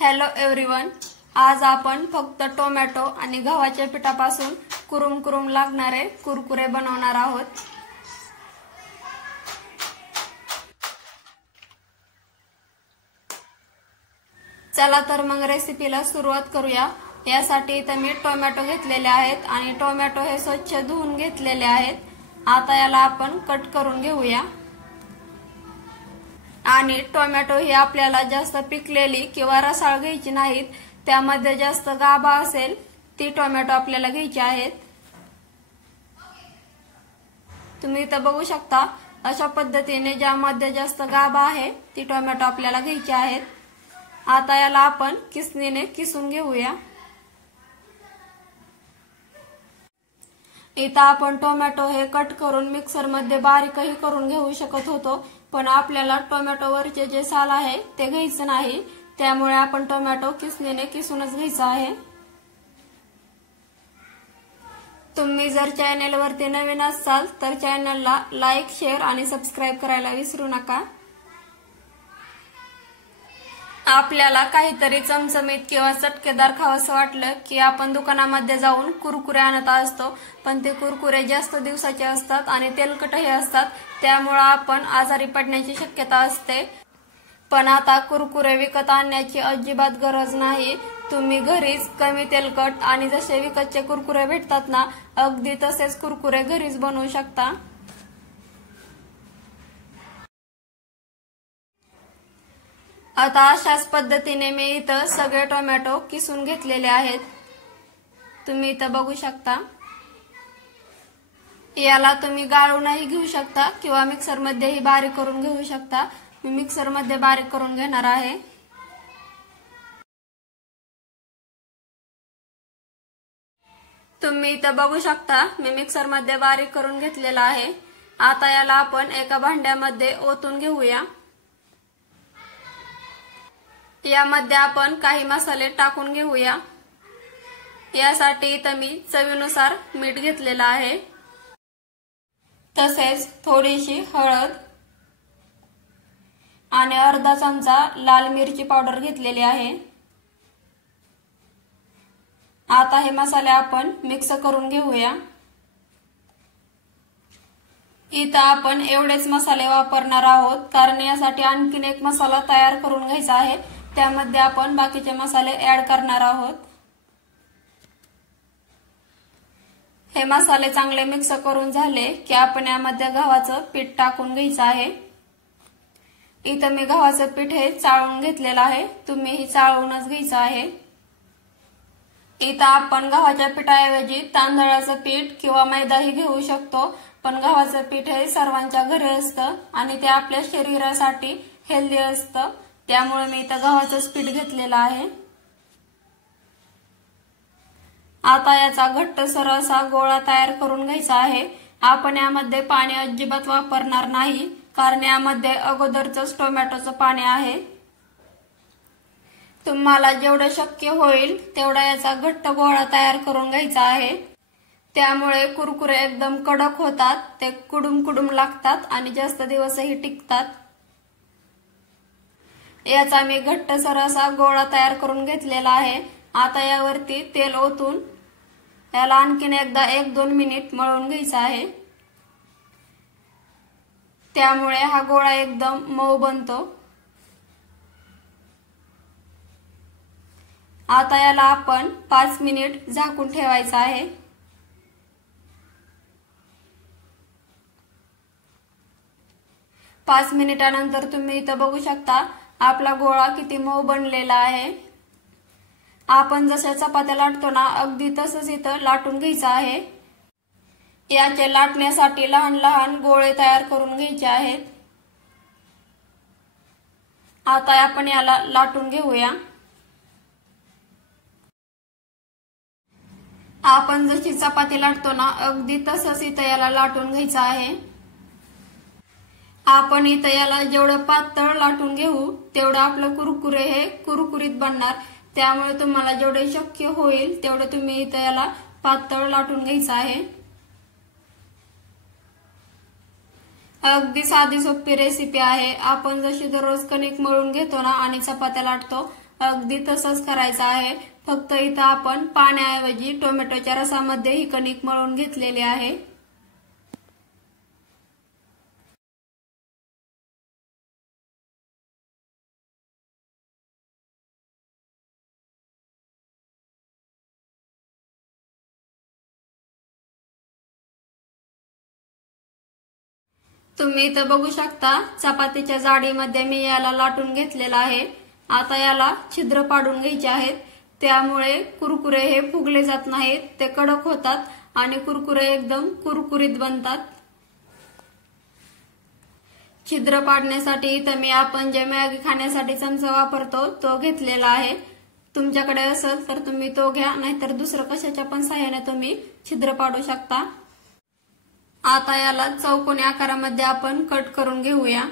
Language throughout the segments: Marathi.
हॅलो एव्हरीवन, आज आपण फक्त टोमॅटो आणि गव्हाच्या पिठापासून कुरुम कुरुम लागणारे कुरकुरे बनवणार आहोत। चला तर मग रेसिपीला सुरुवात करूया। यासाठी इथे मी टोमॅटो घेतलेले आहेत आणि टोमॅटो हे स्वच्छ धुवून घेतलेले आहेत। आता याला आपण कट करून घेऊया। आणि टोमॅटो ही आपल्याला जास्त पिकलेली किंवा रसाळ घ्यायची नाहीत, त्यामध्ये जास्त गाभा असेल ती टोमॅटो आपल्याला घ्यायची आहेत। तुम्ही इथे बघू शकता, अशा पद्धतीने ज्यामध्ये जास्त गाभा आहे ती टोमॅटो आपल्याला घ्यायची आहेत। आता याला आपण किसणीने किसून घेऊया। इथं आपण टोमॅटो हे कट करून मिक्सर मध्ये बारीकही करून घेऊ शकत होतो, पण आपल्याला टोमॅटोवरचे जे साल आहे ते घ्यायचं नाही, त्यामुळे आपण टोमॅटो किसणीने किसूनच घ्यायचा आहे। तुम्ही जर चॅनलवरती नवीन असाल तर चॅनलला लाईक, शेअर आणि सबस्क्राइब करायला विसरू नका। आपल्याला काहीतरी चमचमीत किंवा चटकेदार खावंसं वाटलं की आपण दुकानामध्ये जाऊन कुरकुरे आणत असतो, पण ते कुरकुरे जास्त दिवसाचे असतात आणि तेलकटही असतात, त्यामुळे आपण आजारी पडण्याची शक्यता असते। पण आता कुरकुरे विकत आणण्याची अजिबात गरज नाही। तुम्ही घरीच कमी तेलकट आणि जसे विकतचे कुरकुरे भेटतात ना, अगदी तसेच कुरकुरे घरीच बनवू शकता। आता अशाच पद्धतीने मी इथं सगळे टोमॅटो किसून घेतलेले आहेत। तुम्ही इथं बघू शकता। याला तुम्ही गाळूनही घेऊ शकता किंवा मिक्सर मध्येही बारीक करून घेऊ शकता। मी मिक्सर मध्ये बारीक करून घेणार आहे। तुम्ही इथं बघू शकता, मी मिक्सर मध्ये बारीक करून घेतलेला आहे। आता याला आपण एका भांड्यामध्ये ओतून घेऊया। यामध्ये आपण काही मसाले टाकून घेऊया। यासाठी इथं मी चवीनुसार मीठ घेतलेला आहे, तसेच थोडीशी हळद आणि अर्धा चमचा लाल मिरची पावडर घेतलेली आहे। आता हे मसाले आपण मिक्स करून घेऊया। इथं आपण एवढेच मसाले वापरणार आहोत, कारण यासाठी आणखीन एक मसाला तयार करून घ्यायचा आहे, त्यामध्ये आपण बाकीचे मसाले ऍड करणार आहोत। हे मसाले चांगले मिक्स करून झाले की आपण यामध्ये गव्हाचं पीठ टाकून घ्यायचं आहे। इथं मी गव्हाचं पीठ हे चाळून घेतलेलं आहे, तुम्ही ही चाळूनच घ्यायचं आहे। इथं आपण गव्हाच्या पिठाऐवजी तांदळाचं पीठ किंवा मैदाही घेऊ शकतो, पण गव्हाचं पीठ हे सर्वांच्या घरी असतं आणि ते आपल्या शरीरासाठी हेल्दी असतं, त्यामुळे मी इथं गव्हाचंच पीठ घेतलेलं आहे। आता याचा घट्टसर असा गोळा तयार करून घ्यायचा आहे। आपण यामध्ये पाणी अजिबात वापरणार नाही, कारण यामध्ये अगोदरच टोमॅटोचं पाणी आहे। तुम्हाला जेवढं शक्य होईल तेवढा याचा घट्ट गोळा तयार करून घ्यायचा आहे, त्यामुळे कुरकुरे एकदम कडक होतात, ते कुडुम कुडुम लागतात आणि जास्त दिवसही टिकतात। याचा मी घट्टसर असा गोळा तयार करून घेतलेला आहे। आता यावरती तेल ओतून याला आणखीन एकदा 1-2 मिनिट मळून घ्यायचा आहे, त्यामुळे हा गोळा एकदम मऊ बनतो। आता याला आपण 5 मिनिट झाकून ठेवायचा आहे। 5 मिनिटानंतर तुम्ही इथं बघू शकता, आपला गोळा किती मऊ बनलेला आहे। आपण जशा चपात्या लाटतो ना, अगदी तसंच इथं लाटून घ्यायचं आहे। याचे लाटण्यासाठी लहान लहान गोळे तयार करून घ्यायचे आहेत। आता आपण याला लाटून घेऊया। आपण जशी चपाती लाटतो ना, अगदी तसंच इथं याला लाटून घ्यायचं आहे। आपण इथं याला जेवढं पातळ लाटून घेऊ तेवढं आपलं कुरकुरे हे कुरकुरीत बनणार, त्यामुळे तुम्हाला जेवढे शक्य होईल तेवढं तुम्ही इथं याला पातळ लाटून घ्यायचं आहे। अगदी साधी सोपी रेसिपी आहे। आपण जशी दररोज कणिक मळून घेतो ना आणि चपात्या लाटतो, अगदी तसंच करायचं आहे, फक्त इथं आपण पाण्याऐवजी टोमॅटोच्या रसामध्ये ही कणिक मळून घेतलेली आहे। तुम्ही इथं बघू शकता चपातीच्या जाडीमध्ये मी याला लाटून घेतलेला आहे। आता याला छिद्र पाडून घ्यायचे आहेत, त्यामुळे कुरकुरे हे फुगले जात नाहीत, ते कडक होतात आणि कुरकुरे एकदम कुरकुरीत बनतात। छिद्र पाडण्यासाठी इथं मी आपण जे मॅगी खाण्यासाठी चमचा वापरतो तो घेतलेला आहे। तुमच्याकडे असेल तर तुम्ही तो घ्या, नाहीतर दुसरं कशाच्या पण सहाय्याने तुम्ही छिद्र पाडू शकता। आता याला चौकोनी आकारामध्ये आपण कट करून घेऊया।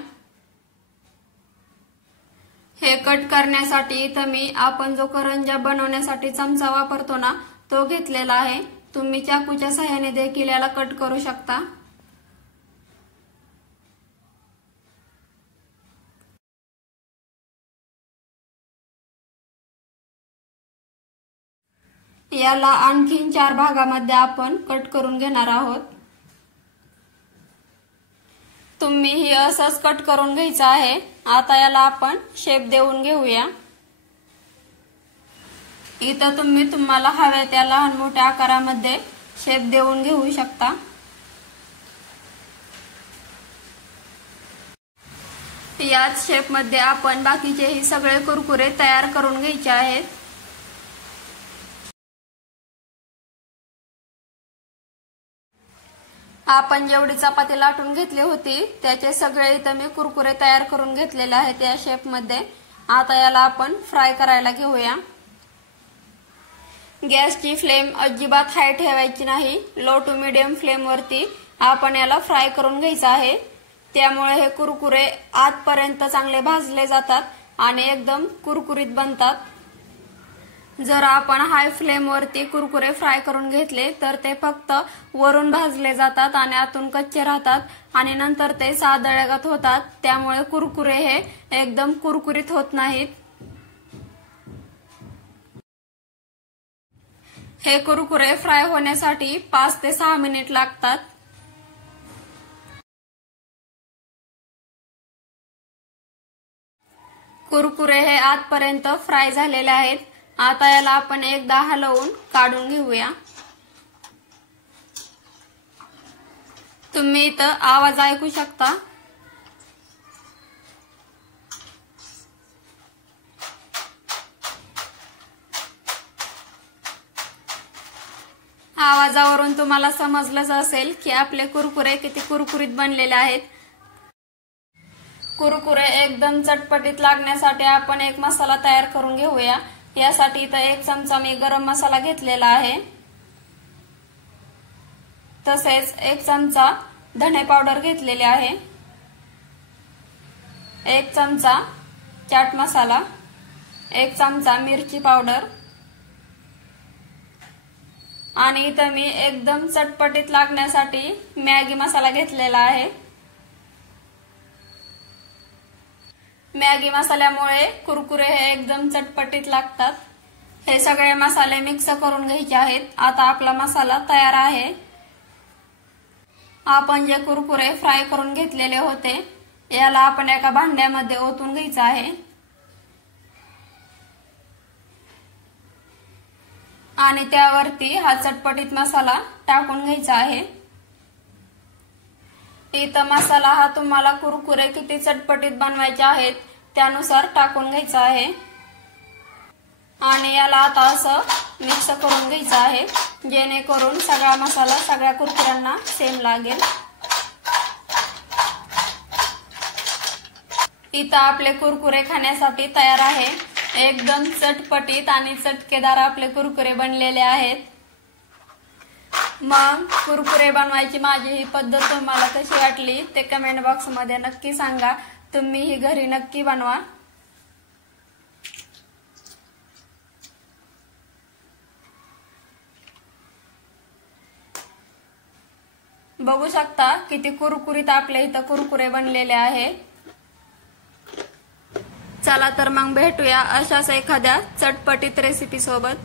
हे कट करण्यासाठी इथं मी आपण जो करंजा बनवण्यासाठी चमचा वापरतो ना तो घेतलेला आहे। तुम्ही चाकूच्या सहाय्याने देखील याला कट करू शकता। याला आणखीन 4 भागामध्ये आपण कट करून घेणार आहोत। तुम्ही ही असंच कट करून घ्यायचं आहे। आता याला आपण शेप देऊन घेऊया। इथं तुम्ही तुम्हाला हव्या त्या लहान मोठ्या आकारामध्ये शेप देऊन घेऊ शकता। याच शेप मध्ये आपण बाकीचे ही सगळे कुरकुरे तयार करून घ्यायचे आहेत। आपण जेवढी चपाती लाटून घेतली होती त्याचे सगळे इथं मी कुरकुरे तयार करून घेतलेले आहेत या शेप मध्ये। आता याला आपण फ्राय करायला घेऊया। गॅसची फ्लेम अजिबात हाय ठेवायची नाही, लो टू मीडियम फ्लेम वरती आपण याला फ्राय करून घ्यायचं आहे। त्यामुळे हे कुरकुरे आतपर्यंत चांगले भाजले जातात आणि एकदम कुरकुरीत बनतात। जर आपण हाय फ्लेम वरती कुरकुरे फ्राय करून घेतले तर ते फक्त वरून भाजले जातात आणि आतून कच्चे राहतात आणि नंतर ते सादळ्यागत होतात, त्यामुळे कुरकुरे हे एकदम कुरकुरीत होत नाहीत। हे कुरकुरे फ्राय होण्यासाठी 5 ते 6 मिनिट लागतात। कुरकुरे हे आतपर्यंत फ्राय झालेले आहेत। आता याला आपण एकदा हलवून काढून घेऊया। तुम्ही इथं आवाज ऐकू शकता। आवाजावरून तुम्हाला समजलंच असेल की आपले कुरकुरे किती कुरकुरीत बनलेले आहेत। कुरकुरे एकदम चटपटीत लागण्यासाठी आपण एक मसाला तयार करून घेऊया। यासाठी इथं 1 चमचा मी गरम मसाला घेतलेला आहे, तसेच 1 चमचा धने पावडर घेतलेले आहे, 1 चमचा चाट मसाला, 1 चमचा मिरची पावडर आणि इथं मी एकदम चटपटीत लागण्यासाठी मॅगी मसाला घेतलेला आहे। मॅगी मसाल्यामुळे कुरकुरे हे एकदम चटपटीत लागतात। हे सगळे मसाले मिक्स करून घ्यायचे आहेत। आता आपला मसाला तयार आहे। आपण जे कुरकुरे फ्राय करून घेतलेले होते याला आपण एका भांड्यामध्ये ओतून घ्यायचं आहे आणि त्यावरती हा चटपटीत मसाला टाकून घ्यायचा आहे। इथं मसाला हा तुम्हाला कुरकुरे किती चटपटीत बनवायचे आहेत त्यानुसार टाकून घ्यायचा आहे आणि याला आता असं मिक्स करून घ्यायचं आहे, जेणेकरून सगळा मसाला सगळ्या कुरकुऱ्यांना सेम लागेल। इथं आपले कुरकुरे खाण्यासाठी तयार आहे। एकदम चटपटीत आणि चटकेदार आपले कुरकुरे बनलेले आहेत। मग कुरकुरे बनवायची माझी ही पद्धत तुम्हाला कशी वाटली ते कमेंट बॉक्स मध्ये नक्की सांगा। तुम्ही ही घरी नक्की बनवा। बघू शकता किती कुरकुरीत आपल्या इथं कुरकुरे बनलेले आहे। चला तर मग भेटूया अशाच एखाद्या चटपटीत रेसिपी सोबत.